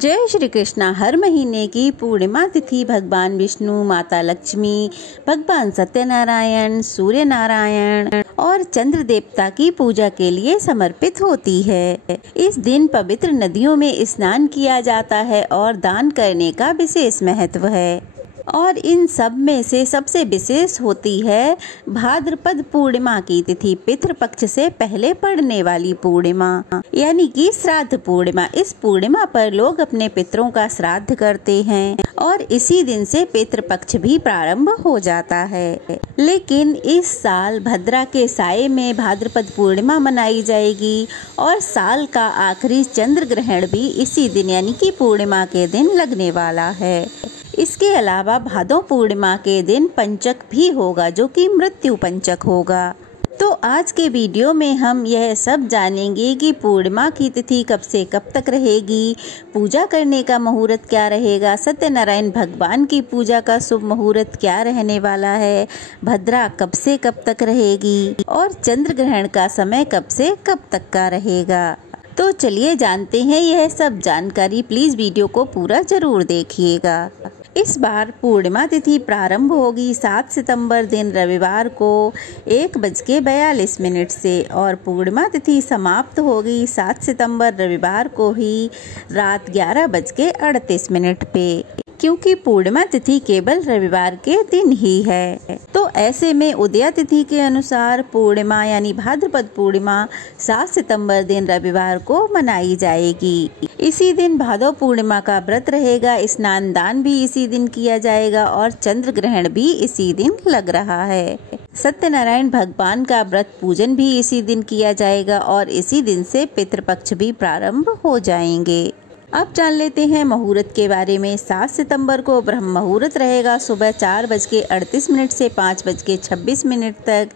जय श्री कृष्णा। हर महीने की पूर्णिमा तिथि भगवान विष्णु, माता लक्ष्मी, भगवान सत्यनारायण, सूर्य नारायण और चंद्र देवता की पूजा के लिए समर्पित होती है। इस दिन पवित्र नदियों में स्नान किया जाता है और दान करने का विशेष महत्व है। और इन सब में से सबसे विशेष होती है भाद्रपद पूर्णिमा की तिथि, पितृपक्ष से पहले पड़ने वाली पूर्णिमा, यानी कि श्राद्ध पूर्णिमा। इस पूर्णिमा पर लोग अपने पितरों का श्राद्ध करते हैं और इसी दिन से पितृपक्ष भी प्रारंभ हो जाता है। लेकिन इस साल भद्रा के साये में भाद्रपद पूर्णिमा मनाई जाएगी और साल का आखिरी चंद्र ग्रहण भी इसी दिन यानी कि पूर्णिमा के दिन लगने वाला है। इसके अलावा भादो पूर्णिमा के दिन पंचक भी होगा, जो कि मृत्यु पंचक होगा। तो आज के वीडियो में हम यह सब जानेंगे कि पूर्णिमा की तिथि कब से कब तक रहेगी, पूजा करने का मुहूर्त क्या रहेगा, सत्यनारायण भगवान की पूजा का शुभ मुहूर्त क्या रहने वाला है, भद्रा कब से कब तक रहेगी और चंद्र ग्रहण का समय कब से कब तक का रहेगा। तो चलिए जानते हैं यह सब जानकारी। प्लीज वीडियो को पूरा जरूर देखिएगा। इस बार पूर्णिमा तिथि प्रारंभ होगी 7 सितंबर दिन रविवार को 1:42 से और पूर्णिमा तिथि समाप्त होगी 7 सितंबर रविवार को ही रात 11:38 पे, क्योंकि पूर्णिमा तिथि केवल रविवार के दिन ही है। तो ऐसे में उदया तिथि के अनुसार पूर्णिमा यानी भाद्रपद पूर्णिमा 7 सितंबर दिन रविवार को मनाई जाएगी। इसी दिन भादो पूर्णिमा का व्रत रहेगा, स्नान दान भी इसी दिन किया जाएगा और चंद्र ग्रहण भी इसी दिन लग रहा है। सत्यनारायण भगवान का व्रत पूजन भी इसी दिन किया जाएगा और इसी दिन से पितृपक्ष भी प्रारंभ हो जाएंगे। अब जान लेते हैं मुहूर्त के बारे में। 7 सितंबर को ब्रह्म मुहूर्त रहेगा सुबह 4:38 से 5:26 तक।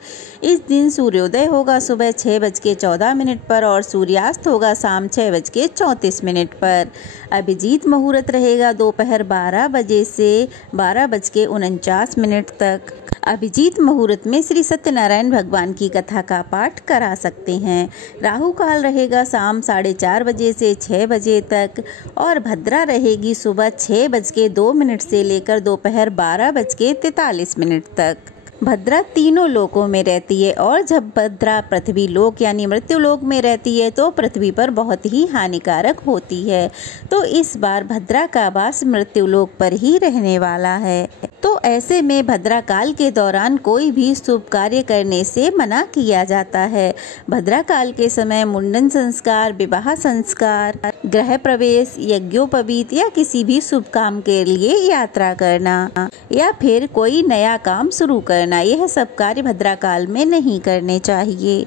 इस दिन सूर्योदय होगा सुबह 6:14 पर और सूर्यास्त होगा शाम 6:34 पर। अभिजीत मुहूर्त रहेगा दोपहर 12 बजे से 12:49 तक। अभिजीत मुहूर्त में श्री सत्यनारायण भगवान की कथा का पाठ करा सकते हैं। राहु काल रहेगा शाम 4:30 बजे से 6 बजे तक और भद्रा रहेगी सुबह 6:02 से लेकर दोपहर 12:43 तक। भद्रा तीनों लोकों में रहती है और जब भद्रा पृथ्वी लोक यानी मृत्यु लोक में रहती है तो पृथ्वी पर बहुत ही हानिकारक होती है। तो इस बार भद्रा का वास मृत्यु लोक पर ही रहने वाला है। तो ऐसे में भद्रा काल के दौरान कोई भी शुभ कार्य करने से मना किया जाता है। भद्रा काल के समय मुंडन संस्कार, विवाह संस्कार, गृह प्रवेश, यज्ञोपवीत या किसी भी शुभ काम के लिए यात्रा करना या फिर कोई नया काम शुरू करना, यह सब कार्य भद्रा काल में नहीं करने चाहिए।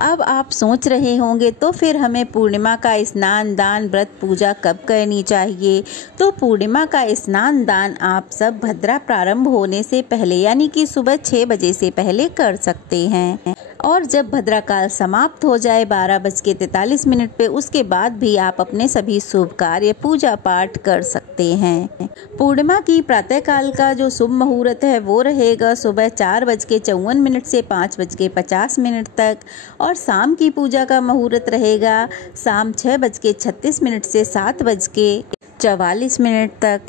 अब आप सोच रहे होंगे तो फिर हमें पूर्णिमा का स्नान दान व्रत पूजा कब करनी चाहिए। तो पूर्णिमा का स्नान दान आप सब भद्रा प्रारंभ होने से पहले यानी कि सुबह 6 बजे से पहले कर सकते हैं और जब भद्रा काल समाप्त हो जाए 12:43 पे, उसके बाद भी आप अपने सभी शुभ कार्य पूजा पाठ कर सकते हैं। पूर्णिमा की प्रातः काल का जो शुभ मुहूर्त है वो रहेगा सुबह 4:54 से 5:50 तक और शाम की पूजा का मुहूर्त रहेगा शाम 6:36 से 7:44 तक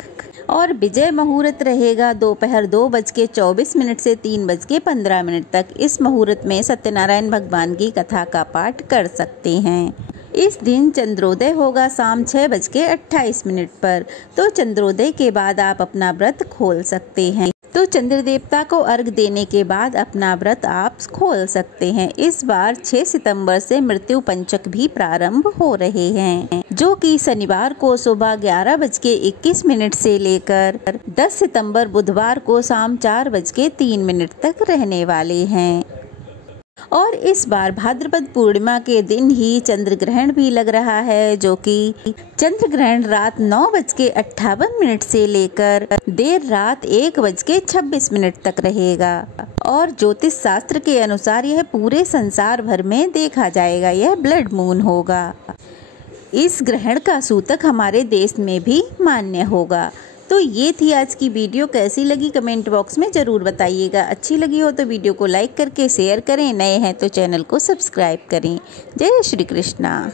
और विजय मुहूर्त रहेगा दोपहर 2:24 से 3:15 तक। इस मुहूर्त में सत्यनारायण भगवान की कथा का पाठ कर सकते हैं। इस दिन चंद्रोदय होगा शाम 6:28 पर। तो चंद्रोदय के बाद आप अपना व्रत खोल सकते हैं। तो चंद्र देवता को अर्घ देने के बाद अपना व्रत आप खोल सकते हैं। इस बार 6 सितंबर से मृत्यु पंचक भी प्रारंभ हो रहे हैं, जो कि शनिवार को सुबह 11:21 से लेकर 10 सितंबर बुधवार को शाम 4:03 तक रहने वाले हैं। और इस बार भाद्रपद पूर्णिमा के दिन ही चंद्र ग्रहण भी लग रहा है, जो कि चंद्र ग्रहण रात 9:58 से लेकर देर रात 1:26 तक रहेगा और ज्योतिष शास्त्र के अनुसार यह पूरे संसार भर में देखा जाएगा। यह ब्लड मून होगा। इस ग्रहण का सूतक हमारे देश में भी मान्य होगा। तो ये थी आज की वीडियो। कैसी लगी कमेंट बॉक्स में ज़रूर बताइएगा। अच्छी लगी हो तो वीडियो को लाइक करके शेयर करें। नए हैं तो चैनल को सब्सक्राइब करें। जय श्री कृष्णा।